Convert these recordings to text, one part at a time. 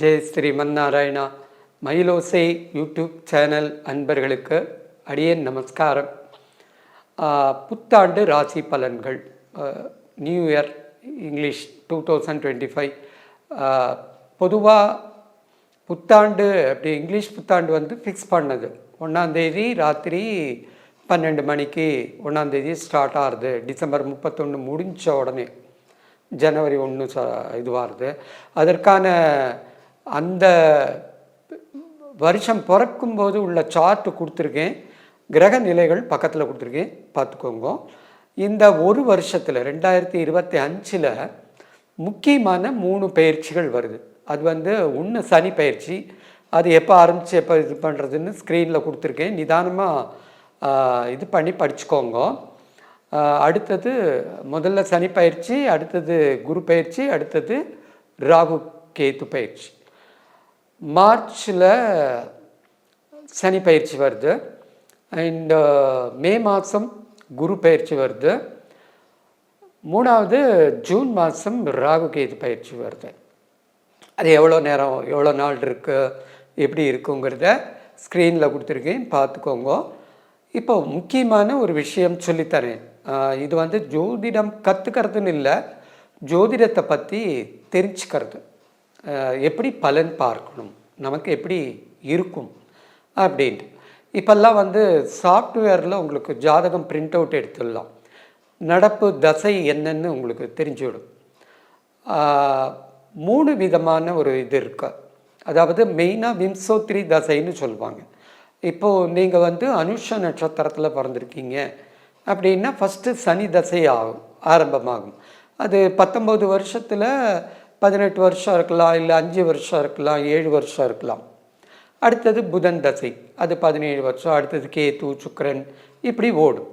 Jai Srimannarayana. Mayilosai YouTube channel அன்பர்களுக்கு அடியேன் நமஸ்காரம். புத்தாண்டு ராசி பலன்கள். New year English two thousand twenty five. பொதுவாக புத்தாண்டு அப்படி இங்கிலீஷ் புத்தாண்டு வந்து ஃபிக்ஸ் பண்ணது. ஒன்றாந்தேதி ராத்திரி பன்னெண்டு மணிக்கு ஒன்றாந்தேதி ஸ்டார்ட் ஆகுது. டிசம்பர் முப்பத்தொன்று முடிஞ்ச உடனே ஜனவரி ஒன்று ச இதுவாகுது. அதற்கான அந்த வருஷம் பிறக்கும்போது உள்ள சார்ட் கொடுத்துருக்கேன். கிரக நிலைகள் பக்கத்தில் கொடுத்துருக்கேன். பார்த்துக்கோங்க. இந்த ஒரு வருஷத்தில் ரெண்டாயிரத்தி இருபத்தி அஞ்சில் முக்கியமான மூணு பயிற்சிகள் வருது. அது வந்து ஒன்று சனி பயிற்சி. அது எப்போ ஆரம்பித்து எப்போ இது பண்ணுறதுன்னு ஸ்க்ரீனில் கொடுத்துருக்கேன். நிதானமாக இது பண்ணி படிச்சுக்கோங்க. அடுத்தது முதல்ல சனி பயிற்சி அடுத்தது குரு பயிற்சி அடுத்தது ராகு கேத்து பயிற்சி. மார்ச்சில் சனி பயிற்சி வருது. அண்ட் மே மாதம் குரு பயிற்சி வருது. மூணாவது ஜூன் மாதம் ராகு கேது பயிற்சி வருது. அது எவ்வளோ நேரம் எவ்வளோ நாள் இருக்குது எப்படி இருக்குங்கிறத ஸ்க்ரீனில் கொடுத்துருக்கேன். பார்த்துக்கோங்க. இப்போ முக்கியமான ஒரு விஷயம் சொல்லித்தரேன். இது வந்து ஜோதிடம் கற்றுக்கிறதுன்னு இல்லை ஜோதிடத்தை பற்றி தெரிஞ்சுக்கிறது. எப்படி பலன் பார்க்கணும்? நமக்கு எப்படி இருக்கும்? அப்படின்ட்டு. இப்போல்லாம் வந்து சாஃப்ட்வேரில் உங்களுக்கு ஜாதகம் பிரிண்ட் அவுட் எடுத்துடலாம். நடப்பு தசை என்னன்னு உங்களுக்கு தெரிஞ்சுவிடும். மூணு விதமான ஒரு இது இருக்கு. அதாவது மெயினாக விம்சோத்ரி தசைன்னு சொல்லுவாங்க. இப்போது நீங்கள் வந்து அனுஷ நட்சத்திரத்தில் பிறந்திருக்கீங்க. அப்படின்னா ஃபஸ்ட்டு சனி தசை ஆகும் ஆரம்பமாகும். அது பத்தொம்பது வருஷத்தில் பதினெட்டு வருஷம் இருக்கலாம் இல்லை அஞ்சு வருஷம் இருக்கலாம் ஏழு வருஷம் இருக்கலாம். அடுத்தது புதன் தசை. அது பதினேழு வருஷம். அடுத்தது கேத்து சுக்கரன் இப்படி ஓடும்.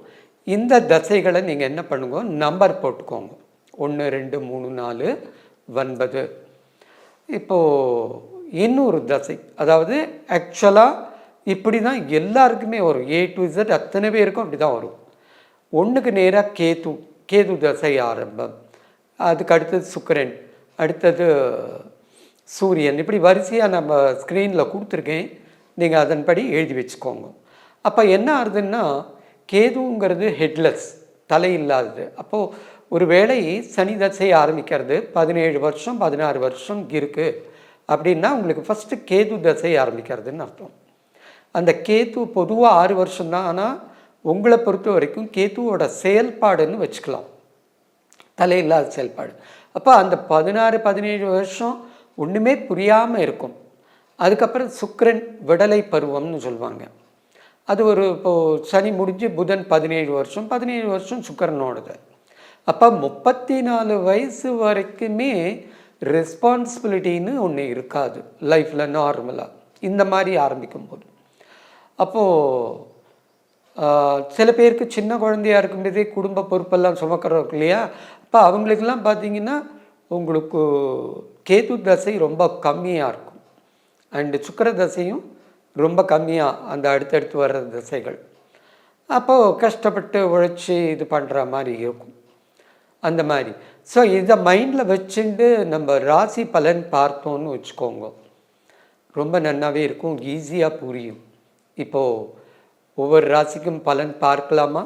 இந்த தசைகளை நீங்கள் என்ன பண்ணுங்க? நம்பர் போட்டுக்கோங்க. ஒன்று ரெண்டு மூணு நாலு ஒன்பது. இப்போது இன்னொரு தசை. அதாவது ஆக்சுவலாக இப்படி தான் எல்லாருக்குமே வரும். ஏ டு இசட் அத்தனை பேருக்கும் அப்படி தான் வரும். ஒன்றுக்கு நேராக கேது. கேது தசை ஆரம்பம். அதுக்கு அடுத்தது சுக்கரன். அடுத்தது சூரியன். இப்படி வரிசையாக நம்ம ஸ்க்ரீனில் கொடுத்துருக்கேன். நீங்கள் அதன்படி எழுதி வச்சுக்கோங்க. அப்போ என்ன ஆகுதுன்னா கேதுங்கிறது ஹெட்லெஸ் தலை இல்லாதது அப்போது ஒரு வேளை சனி தசை ஆரம்பிக்கிறது பதினேழு வருஷம் பதினாறு வருஷம் இருக்குது அப்படின்னா உங்களுக்கு ஃபஸ்ட்டு கேது தசை ஆரம்பிக்கிறதுன்னு அர்த்தம். அந்த கேத்து பொதுவாக ஆறு வருஷம்தான் ஆனால் உங்களை பொறுத்த வரைக்கும் கேத்துவோட செயல்பாடுன்னு வச்சுக்கலாம். தலையில்லாத செயல்பாடு. அப்போ அந்த பதினாறு பதினேழு வருஷம் ஒன்றுமே புரியாமல் இருக்கும். அதுக்கப்புறம் சுக்கரன் விடலை பருவம்னு சொல்லுவாங்க. அது ஒரு இப்போது சனி முடிஞ்சு புதன் பதினேழு வருஷம் பதினேழு வருஷம் சுக்கரனோடது. அப்போ முப்பத்தி நாலு வயசு வரைக்குமே ரெஸ்பான்சிபிலிட்டின்னு ஒன்று இருக்காது லைஃப்பில் நார்மலாக இந்த மாதிரி ஆரம்பிக்கும் போது அப்போது சில பேருக்கு சின்ன குழந்தையா இருக்கும்போதே குடும்ப பொறுப்பெல்லாம் சுமக்கிறோம் இல்லையா? அப்போ அவங்களுக்கெல்லாம் பார்த்தீங்கன்னா உங்களுக்கு கேது தசை ரொம்ப கம்மியாக இருக்கும். அண்டு சுக்கிர தசையும் ரொம்ப கம்மியாக அந்த அடுத்தடுத்து வர்ற தசைகள். அப்போது கஷ்டப்பட்டு உழைச்சி இது பண்ணுற மாதிரி இருக்கும். அந்த மாதிரி. ஸோ இதை மைண்டில் வச்சுட்டு நம்ம ராசி பலன் பார்த்தோன்னு வச்சுக்கோங்க. ரொம்ப நன்னாவே இருக்கும். ஈஸியாக புரியும். இப்போது ஒவ்வொரு ராசிக்கும் பலன் பார்க்கலாமா?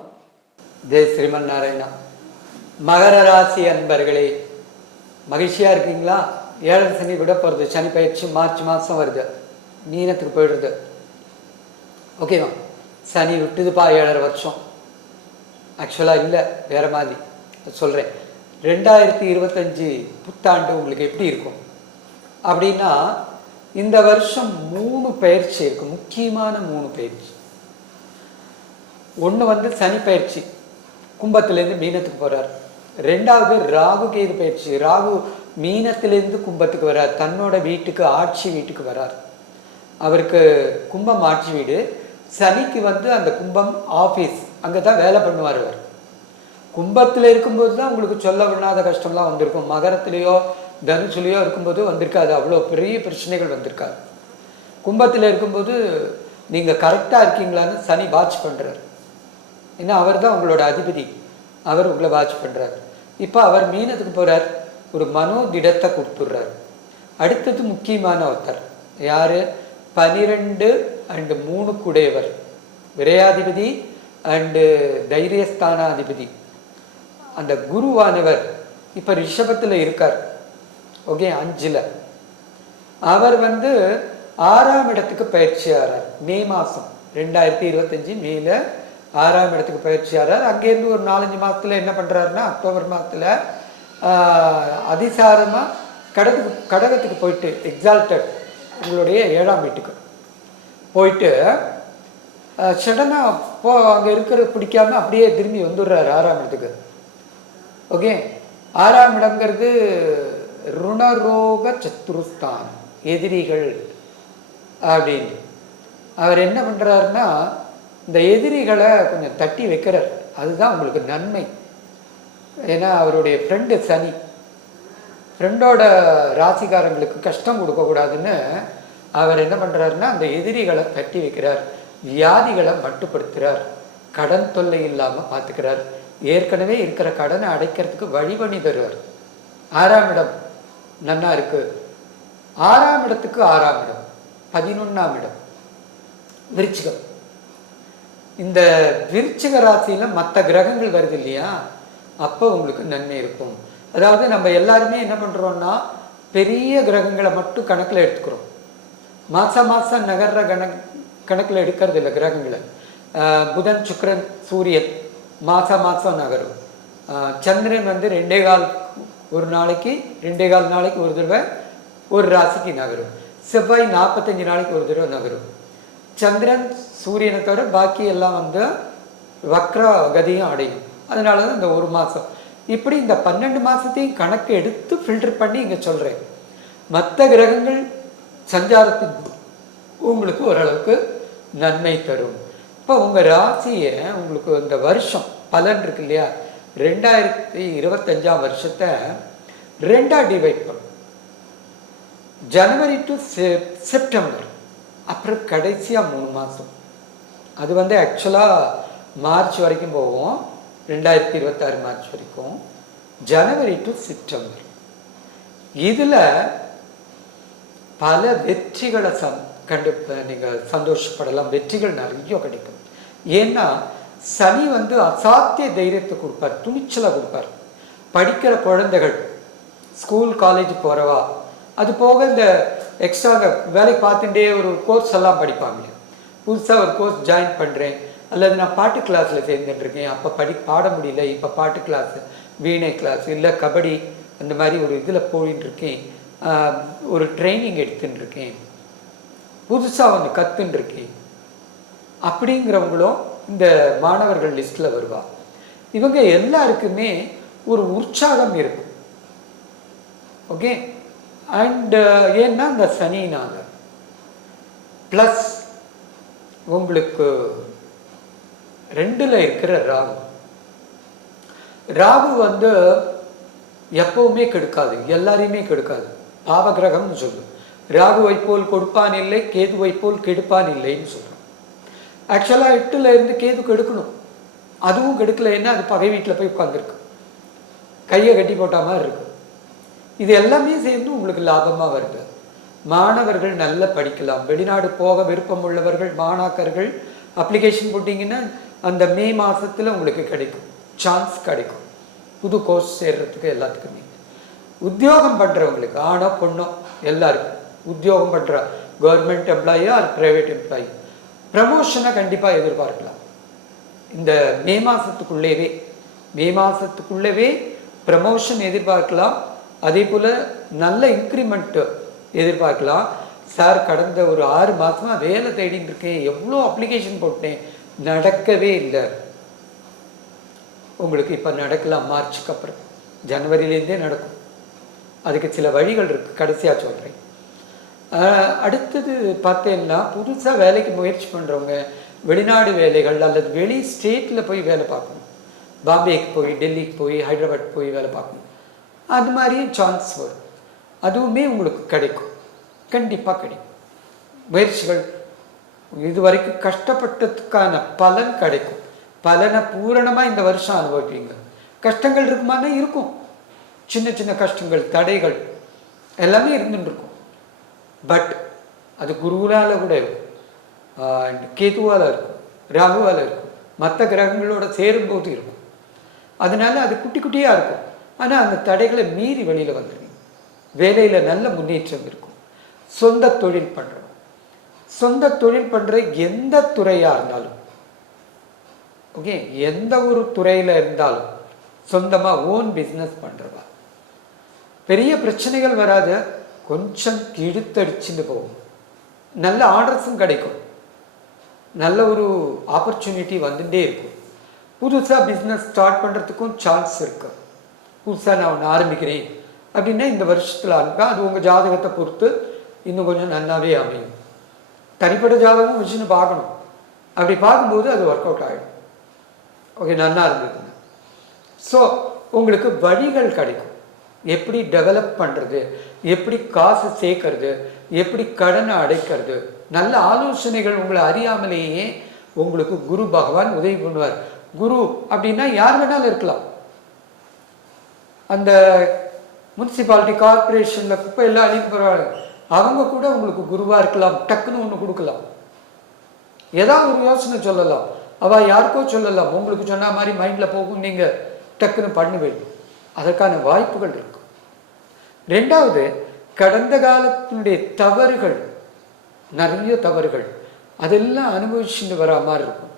ஜெய் ஸ்ரீமன் நாராயணா. மகர ராசி அன்பர்களே மகிழ்ச்சியாக இருக்கீங்களா? ஏழரை சனி விட போகிறது சனி பயிற்சி மார்ச் மாதம் வருது. மீனத்துக்கு போயிடுறது. ஓகேவா சனி விட்டுதுப்பா ஏழரை வருஷம். ஆக்சுவலாக இல்லை வேறு மாதிரி. சொல்கிறேன் ரெண்டாயிரத்தி இருபத்தஞ்சி புத்தாண்டு உங்களுக்கு எப்படி இருக்கும்? அப்படின்னா இந்த வருஷம் மூணு பயிற்சி இருக்கு. முக்கியமான மூணு பயிற்சி. ஒன்று வந்து சனி பயிற்சி. கும்பத்துலேருந்து மீனத்துக்கு போகிறார் ரெண்டாவது ராகு கேது பயிற்சி. ராகு மீனத்திலிருந்து கும்பத்துக்கு வரார். தன்னோட வீட்டுக்கு ஆட்சி வீட்டுக்கு வரார். அவருக்கு கும்பம் ஆட்சி வீடு. சனிக்கு வந்து அந்த கும்பம் ஆஃபீஸ் அங்கே தான் வேலை பண்ணுவார் அவர் கும்பத்தில் இருக்கும்போது தான் உங்களுக்கு சொல்ல விடாத கஷ்டம்லாம் வந்திருக்கும். மகரத்துலேயோ தனுசுலேயோ இருக்கும்போது வந்திருக்காது. அவ்வளோ பெரிய பிரச்சனைகள் வந்திருக்காது. கும்பத்தில் இருக்கும்போது நீங்கள் கரெக்டாக இருக்கீங்களான்னு சனி வாட்ச் பண்ணுறார் ஏன்னா அவர் தான் உங்களோட அதிபதி. அவர் உங்களை வாட்ச் பண்ணுறாரு இப்போ அவர் மீனத்துக்கு போகிறார் ஒரு மனோ திடத்தை கொடுத்துட்றாரு. அடுத்தது முக்கியமான ஒருத்தர். யார்? பனிரெண்டு அண்டு மூணு குடையவர் விரையாதிபதி அண்டு தைரியஸ்தானாதிபதி. அந்த குருவானவர் இப்போ ரிஷபத்தில் இருக்கார். ஓகே அஞ்சில். அவர் வந்து ஆறாம் இடத்துக்கு பயிற்சி ஆறார். மே மாதம் ரெண்டாயிரத்தி இருபத்தஞ்சி மேல ஆறாம் இடத்துக்கு பயிற்சி அங்கேருந்து ஒரு நாலஞ்சு மாதத்தில் என்ன பண்ணுறாருன்னா அக்டோபர் மாதத்தில் அதிசாரமாக கடத்துக்கு கடகத்துக்கு போயிட்டு எக்ஸால்டட் உங்களுடைய ஏழாம் வீட்டுக்கு போயிட்டு சடனாக போ அங்கே இருக்கிற பிடிக்காம அப்படியே திரும்பி வந்துடுறாரு ஆறாம் இடத்துக்கு. ஓகே? ஆறாம் இடங்கிறது ருணரோக சத்துருஸ்தான் எதிரிகள் அப்படின்னு. அவர் என்ன பண்ணுறாருன்னா இந்த எதிரிகளை கொஞ்சம் தட்டி வைக்கிறார். அதுதான் உங்களுக்கு நன்மை. ஏன்னா அவருடைய ஃப்ரெண்டு சனி. ஃப்ரெண்டோட ராசிக்காரங்களுக்கு கஷ்டம் கொடுக்கக்கூடாதுன்னு அவர் என்ன பண்ணுறாருன்னா அந்த எதிரிகளை தட்டி வைக்கிறார். வியாதிகளை மட்டுப்படுத்துகிறார் கடன் தொல்லை இல்லாமல் பார்த்துக்கிறார் ஏற்கனவே இருக்கிற கடனை அடைக்கிறதுக்கு வழி பண்ணி தருவார். ஆறாம் இடம். நன்னா இருக்கு. ஆறாம் இடத்துக்கு ஆறாம் இடம். பதினொன்றாம் இடம். விருச்சிகம். இந்த விருச்சிக ராசியில் மற்ற கிரகங்கள் வருது இல்லையா? அப்போ உங்களுக்கு நன்மை இருக்கும். அதாவது நம்ம எல்லாருமே என்ன பண்ணுறோம்னா பெரிய கிரகங்களை மட்டும் கணக்கில் எடுத்துக்கிறோம். மாதம் மாதம் நகர்ற கணக் கணக்கில் எடுக்கிறது இல்லை கிரகங்களை. புதன் சுக்கிரன் சூரியன் மாதம் மாதம் நகரும். சந்திரன் வந்து ரெண்டே கால் ஒரு நாளைக்கு ரெண்டே கால் நாளைக்கு ஒரு தடவை ஒரு ராசிக்கு நகரும். செவ்வாய் நாற்பத்தஞ்சு நாளைக்கு ஒரு தடவை நகரும். சந்திரன் சூரியனை தவிர பாக்கி எல்லாம் வந்து வக்ர கதியும் அடையும். அதனால தான் இந்த ஒரு மாதம் இப்படி இந்த பன்னெண்டு மாதத்தையும் கணக்கு எடுத்து ஃபில்டர் பண்ணி இங்கே சொல்கிறேன் மற்ற கிரகங்கள் சஞ்சாரத்தின் உங்களுக்கு ஓரளவுக்கு நன்மை தரும். இப்போ உங்கள் ராசியை உங்களுக்கு இந்த வருஷம் பலன் இருக்கு இல்லையா? ரெண்டாயிரத்தி இருபத்தஞ்சாம் வருஷத்தை ரெண்டாக டிவைட் பண்ணும் ஜனவரி டு செப்டம்பர் அப்புறம் கடைசியாக மூணு மாதம் அது வந்து ஆக்சுவலாக மார்ச் வரைக்கும் போவோம் ரெண்டாயிரத்தி இருபத்தாறு மார்ச் வரைக்கும். ஜனவரி டு செப்டம்பர். இதில் பல வெற்றிகளை சந் கண்டு நீங்கள் சந்தோஷப்படலாம். வெற்றிகள் நிறைய கிடைக்கும். ஏன்னா சனி வந்து அசாத்திய தைரியத்தை கொடுப்பார். துணிச்சலை கொடுப்பார். படிக்கிற குழந்தைகள் ஸ்கூல் காலேஜ் போகிறவா அது போக இந்த எக்ஸ்ட்ரா வேலைக்கு பார்த்துட்டே ஒரு கோர்ஸ் எல்லாம் படிப்பாங்க. புதுசாக ஒரு கோர்ஸ் ஜாயின் பண்ணுறேன் அல்லது நான் பாட்டு கிளாஸில் சேர்ந்துட்டுருக்கேன். அப்போ படி பாட முடியல. இப்போ பாட்டு கிளாஸு வீணை கிளாஸ் இல்லை கபடி அந்த மாதிரி ஒரு இதில் போயின்ட்டுருக்கேன் ஒரு ட்ரைனிங் எடுத்துன்னு இருக்கேன் புதுசாக ஒன்று கற்றுன்ட்ருக்கேன் அப்படிங்கிறவங்களும் இந்த மாணவர்கள் லிஸ்ட்டில் வருவா. இவங்க எல்லாருக்குமே ஒரு உற்சாகம் இருக்கும். ஓகே அண்டு uh, ஏன்னா இந்த சனினால் ப்ளஸ் உங்களுக்கு ரெண்டில் இருக்கிற ராகு. ராகு வந்து எப்பவுமே கெடுக்காது. எல்லாரையுமே கெடுக்காது. பாவகிரகம்னு சொல்லும் ராகுவை போல் கொடுப்பான் இல்லை கேதுவை போல் கெடுப்பான் இல்லைன்னு சொல்கிறோம் ஆக்சுவலாக எட்டுல இருந்து கேது கெடுக்கணும். அதுவும் கெடுக்கலைன்னா அது பகை வீட்டில் போய் உட்காந்துருக்கு கையை கட்டி போட்ட மாதிரி இருக்கு இது எல்லாமே சேர்ந்து உங்களுக்கு லாபமாக வருது. மாணவர்கள் நல்லா படிக்கலாம். வெளிநாடு போக விருப்பம் உள்ளவர்கள் மாணாக்கர்கள் அப்ளிகேஷன் போட்டிங்கன்னா அந்த மே மாதத்தில் உங்களுக்கு கிடைக்கும். சான்ஸ் கிடைக்கும். புது கோர்ஸ் சேர்கிறதுக்கு எல்லாத்துக்குமே. உத்தியோகம் பண்ணுறவங்களுக்கு ஆணோ பொண்ணோ எல்லாருக்கும் உத்தியோகம் பண்ணுற government employee or private employee ப்ரமோஷனை கண்டிப்பாக எதிர்பார்க்கலாம். இந்த மே மாதத்துக்குள்ளேவே மே மாதத்துக்குள்ளவே ப்ரமோஷன் எதிர்பார்க்கலாம். அதே போல் நல்ல இன்க்ரிமெண்ட்டு எதிர்பார்க்கலாம். சார் கடந்த ஒரு ஆறு மாதமாக வேலை தேடிட்டு இருக்கேன். எவ்வளோ அப்ளிகேஷன் போட்டேன்? நடக்கவே இல்லை. உங்களுக்கு இப்போ நடக்கலாம். மார்ச்சுக்கு அப்புறம். ஜனவரியிலேருந்தே நடக்கும். அதுக்கு சில வழிகள் இருக்குது கடைசியாக சொல்கிறேன் அடுத்தது பார்த்தீங்கன்னா புதுசாக வேலைக்கு முயற்சி பண்ணுறவங்க வெளிநாடு வேலைகள் அல்லது வெளி ஸ்டேட்டில் போய் வேலை பார்க்கணும். பாம்பேக்கு போய் டெல்லிக்கு போய் ஹைதராபாத் போய் வேலை பார்க்கணும். அது மாதிரியும் சான்ஸ் வரும். அதுவுமே உங்களுக்கு கிடைக்கும். கண்டிப்பாக கிடைக்கும். முயற்சிகள் இது வரைக்கும் கஷ்டப்பட்டதுக்கான பலன் கிடைக்கும். பலனை பூரணமாக இந்த வருஷம் அனுபவிப்பீங்க. கஷ்டங்கள் இருக்குமானா இருக்கும். சின்ன சின்ன கஷ்டங்கள் தடைகள் எல்லாமே இருந்துருக்கும் பட் அது குருவினால் கூட இருக்கும். கேதுவால் இருக்கும் ராகுவால் இருக்கும். மற்ற கிரகங்களோட சேரும்போது இருக்கும். அதனால அது குட்டி குட்டியாக இருக்கும். ஆனால் அந்த தடைகளை மீறி வெளியில் வந்துடுவீங்க வேலையில் நல்ல முன்னேற்றம் இருக்கும். சொந்த தொழில் பண்ணுறோம் சொந்த தொழில் பண்ணுற எந்த துறையாக இருந்தாலும் ஓகே எந்த ஒரு துறையில் இருந்தாலும் சொந்தமாக ஓன் பிஸ்னஸ் பண்ணுறவா பெரிய பிரச்சனைகள் வராது கொஞ்சம் இழுத்தடிச்சுட்டு போகும். நல்ல ஆர்டர்ஸும் கிடைக்கும். நல்ல ஒரு ஆப்பர்ச்சுனிட்டி வந்துட்டே இருக்கும். புதுசாக பிஸ்னஸ் ஸ்டார்ட் பண்ணுறதுக்கும் சான்ஸ் இருக்குது புதுசாக நான் ஒன்று ஆரம்பிக்கிறேன். அப்படின்னா இந்த வருஷத்தில் ஆரம்பிப்பேன் அது உங்கள் ஜாதகத்தை பொறுத்து இன்னும் கொஞ்சம் நல்லாவே அமையும். தனிப்பட்ட ஜாதகம் வச்சுன்னு பார்க்கணும். அப்படி பார்க்கும்போது அது ஒர்க் அவுட் ஆகிடும் ஓகே நல்லா இருந்ததுங்க. ஸோ உங்களுக்கு வழிகள் கிடைக்கும். எப்படி டெவலப் பண்ணுறது எப்படி காசு சேர்க்கறது? எப்படி கடனை அடைக்கிறது? நல்ல ஆலோசனைகள் உங்களை அறியாமலேயே உங்களுக்கு குரு பகவான் உதவி பண்ணுவார். குரு அப்படின்னா யார் வேணாலும் இருக்கலாம். அந்த முனிசிபாலிட்டி கார்பரேஷனில் குப்பை எல்லாம் அழிக்க போகிறாங்க அவங்க கூட உங்களுக்கு குருவாக இருக்கலாம் டக்குன்னு ஒன்று கொடுக்கலாம். ஏதாவது ஒரு யோசனை சொல்லலாம். அவள் யாருக்கோ சொல்லலாம். உங்களுக்கு சொன்ன மாதிரி மைண்டில் போகும் நீங்கள் டக்குன்னு பண்ணுவீங்க அதற்கான வாய்ப்புகள் இருக்கும் ரெண்டாவது கடந்த காலத்தினுடைய தவறுகள் நிறைய தவறுகள் அதெல்லாம் அனுபவிச்சுட்டு வரா மாதிரி இருக்கும்.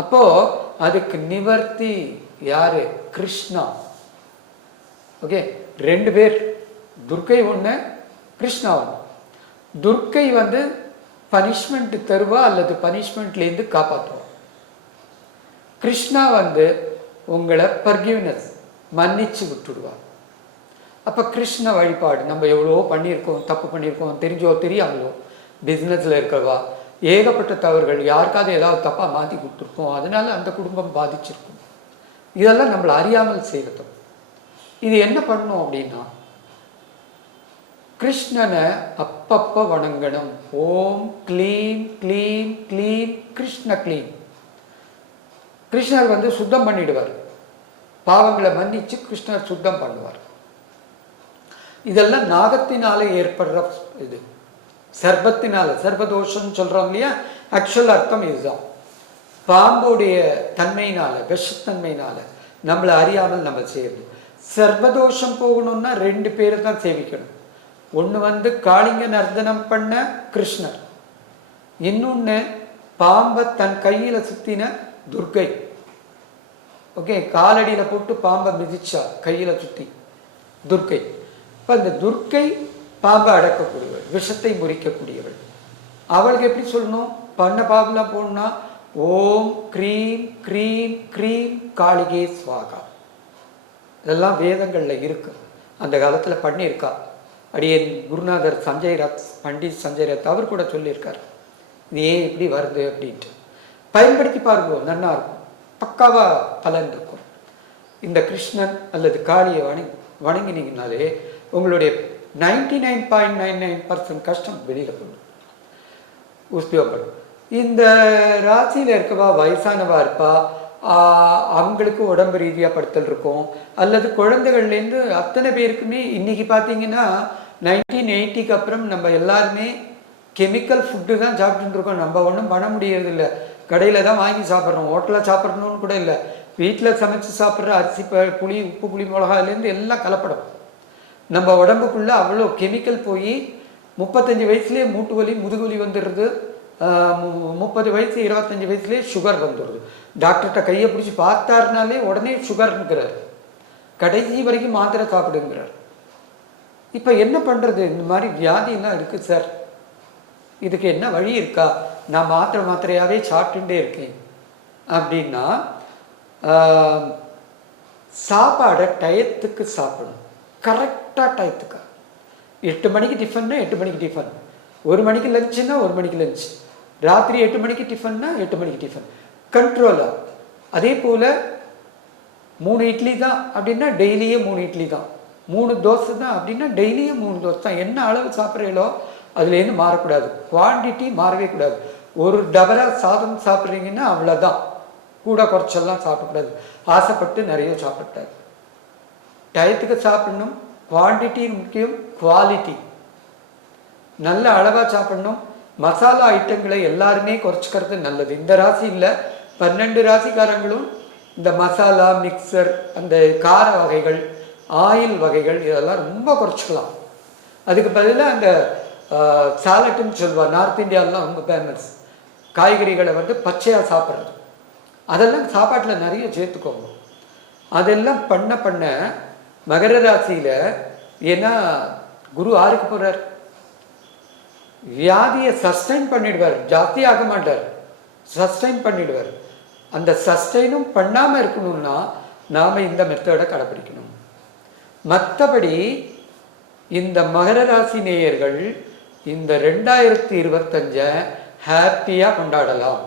அப்போது அதுக்கு நிவர்த்தி யார்? கிருஷ்ணா. ஓகே ரெண்டு பேர். துர்க்கை ஒன்று கிருஷ்ணா ஒன்று துர்க்கை வந்து பனிஷ்மெண்ட் தருவா அல்லது பனிஷ்மெண்ட்லேருந்து காப்பாற்றுவா கிருஷ்ணா வந்து உங்களை பர்கிவ்னஸ் மன்னிச்சு விட்டுடுவா. அப்போ கிருஷ்ண வழிபாடு நம்ம எவ்வளோ பண்ணியிருக்கோம் தப்பு பண்ணியிருக்கோம் தெரிஞ்சோ தெரியாமலோ பிஸ்னஸில் இருக்கிறவா ஏகப்பட்ட தவறுகள் யாருக்காவது ஏதாவது தப்பாக மாற்றி கொடுத்துருக்கோம் அதனால அந்த குடும்பம் பாதிச்சிருக்கும். இதெல்லாம் நம்மளை அறியாமல் செய்கிறது இது என்ன பண்ணும் அப்படின்னா கிருஷ்ணனை அப்பப்போ வணங்கணும். ஓம் க்ளீம் க்ளீம் க்ளீம் கிருஷ்ண க்ளீம். கிருஷ்ணர் வந்து சுத்தம் பண்ணிடுவார். பாவங்களை மன்னிச்சு கிருஷ்ணர் சுத்தம் பண்ணுவார். இதெல்லாம் நாகத்தினால ஏற்படுற இது. சர்பத்தினால சர்பதோஷம்னு சொல்றோம் இல்லையா? ஆக்சுவல் அர்த்தம் இதுதான். பாம்புடைய தன்மையினால விஷத்தன்மையினால நம்மளை அறியாமல் நம்ம செய்யறது. சர்வதோஷம் போகணும்னா ரெண்டு பேரை தான் சேவிக்கணும். ஒன்று வந்து காளிங்க நர்தனம் பண்ண கிருஷ்ணர். இன்னொன்று பாம்பை தன் கையில் சுற்றின துர்க்கை. ஓகே காலடியில் போட்டு பாம்பை மிதிச்சா கையில் சுற்றி துர்க்கை. இப்போ இந்த துர்க்கை பாம்பை அடக்கக்கூடியவள் விஷத்தை முறிக்கக்கூடியவள் அவளுக்கு எப்படி சொல்லணும்? பண்ண பாம்பெலாம் போகணுன்னா ஓம் க்ரீம் க்ரீம் க்ரீம் காளிகே ஸ்வாகா இதெல்லாம் வேதங்களில் இருக்கு. அந்த காலத்தில் பண்ணியிருக்கா. அடியேன் குருநாதர் சஞ்சய் ரத் பண்டிட் சஞ்சய் ரத் அவர் கூட சொல்லியிருக்கார். இது ஏன் இப்படி வருது அப்படின்ட்டு. பயன்படுத்தி பாருங்க நன்னா இருக்கும். பக்காவாக பலன் இருக்கும் இந்த கிருஷ்ணன் அல்லது காளியை வணங்கி வணங்கினீங்கனாலே உங்களுடைய ninety nine point nine nine percent கஷ்டம் வெளியில் போடும் உபயோகப்படும் இந்த ராசியில் இருக்கவா வயசானவா இருப்பா? அவங்களுக்கு உடம்பு ரீதியாக படுத்தல் இருக்கும். அல்லது குழந்தைகள்லேருந்து அத்தனை பேருக்குமே இன்றைக்கி பார்த்தீங்கன்னா நைன்டீன் எயிட்டிக்கு அப்புறம் நம்ம எல்லாருமே கெமிக்கல் ஃபுட்டு தான் சாப்பிட்டுருக்கோம் நம்ம ஒன்றும் பண்ண முடியறதில்ல. கடையில் தான் வாங்கி சாப்பிட்றோம். ஹோட்டலில் சாப்பிட்றணும்னு கூட இல்லை. வீட்டில் சமைச்சு சாப்பிட்ற அரிசி ப- புளி உப்பு புளி மிளகாலேருந்து எல்லாம் கலப்படம். நம்ம உடம்புக்குள்ளே அவ்வளோ கெமிக்கல் போய் முப்பத்தஞ்சு வயசுலேயே மூட்டு வலி முதுகுவலி வந்துடுது முப்பது வயசு இருபத்தஞ்சி வயசுலேயே சுகர் வந்துடுது டாக்டர்கிட்ட கையை பிடிச்சி பார்த்தாருனாலே உடனே சுகர்ங்கிறார் கடைசி வரைக்கும் மாத்திரை சாப்பிடுங்கிறார். இப்போ என்ன பண்ணுறது இந்த மாதிரி வியாதியெல்லாம் இருக்குது சார் இதுக்கு என்ன வழி இருக்கா? நான் மாத்திரை மாத்திரையாகவே சாப்பிட்டுட்டே இருக்கேன். அப்படின்னா சாப்பாடை டயத்துக்கு சாப்பிடணும். கரெக்டாக டயத்துக்கு? எட்டு மணிக்கு டிஃபன்னா எட்டு மணிக்கு டிஃபன் ஒரு மணிக்கு லஞ்சுன்னா ஒரு மணிக்கு லஞ்சு ராத்திரி எட்டு மணிக்கு டிஃபன்னா எட்டு மணிக்கு டிஃபன் கண்ட்ரோலாக அதே போல் மூணு இட்லி தான் அப்படின்னா டெய்லியே மூணு இட்லி தான். மூணு தோசை தான் அப்படின்னா டெய்லியே மூணு தோசை தான். என்ன அளவு சாப்பிட்றீங்களோ அதுலேருந்து மாறக்கூடாது. குவான்டிட்டி மாறவே கூடாது. ஒரு டபரா சாதம் சாப்பிட்றீங்கன்னா அவ்வளோதான் கூட குறைச்செல்லாம் சாப்பிடக்கூடாது. ஆசைப்பட்டு நிறைய சாப்பிட்டாரு டயத்துக்கு சாப்பிடணும். குவான்டிட்டி முக்கியம். குவாலிட்டி நல்ல அளவாக சாப்பிடணும். மசாலா ஐட்டங்களை எல்லாருமே குறைச்சிக்கிறது நல்லது. இந்த ராசி இல்லை பன்னெண்டு ராசிக்காரங்களும் இந்த மசாலா மிக்சர் அந்த கார வகைகள் ஆயில் வகைகள் இதெல்லாம் ரொம்ப குறைச்சிக்கலாம். அதுக்கு பதிலாக அந்த சாலட்டுன்னு சொல்லுவார் நார்த் இந்தியாவிலாம் ரொம்ப ஃபேமஸ் காய்கறிகளை வந்து பச்சையாக சாப்பிட்றது. அதெல்லாம் சாப்பாட்டில் நிறைய சேர்த்துக்கோங்க. அதெல்லாம் பண்ண பண்ண மகர ராசியில் ஏன்னா குரு ஆறுக்கு போகிறார் வியாதியை சஸ்டைன் பண்ணிடுவார். ஜாஸ்தி ஆக மாட்டார். சஸ்டைன் பண்ணிடுவார். அந்த சஸ்டைனும் பண்ணாமல் இருக்கணும்னா நாம் இந்த மெத்தடை கடைப்பிடிக்கணும். மற்றபடி இந்த மகர ராசி நேயர்கள் இந்த ரெண்டாயிரத்தி இருபத்தஞ்சை ஹாப்பியாக கொண்டாடலாம்.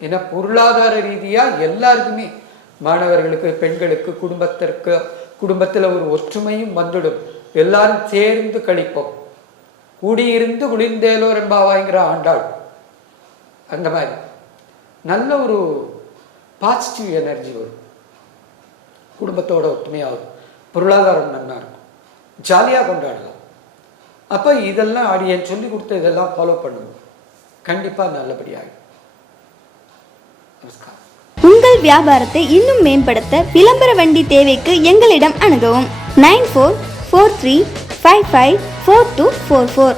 ஏன்னா பொருளாதார ரீதியாக எல்லாருக்குமே மாணவர்களுக்கு பெண்களுக்கு குடும்பத்திற்கு குடும்பத்தில் ஒரு ஒற்றுமையும் வந்துடும். எல்லாரும் சேர்ந்து கழிப்போம். கூடியிருந்து குளிர்ந்தேலோ ரெம்பாவாய்ங்கிற ஆண்டாள். அந்த மாதிரி. நல்ல ஒரு பாசிட்டிவ் எனர்ஜி வரும். குடும்பத்தோட ஒற்றுமையாகும் பொருளாதாரம் நல்லா இருக்கும். ஜாலியாக கொண்டாடலாம். அப்போ இதெல்லாம் ஆடியன் சொல்லி கொடுத்த இதெல்லாம் ஃபாலோ பண்ணுவோம் கண்டிப்பாக நல்லபடியாகும். நமஸ்காரம். உங்கள் வியாபாரத்தை இன்னும் மேம்படுத்த விளம்பர வண்டி தேவைக்கு எங்களிடம் அணுகவும். Nine four four three five five four two four four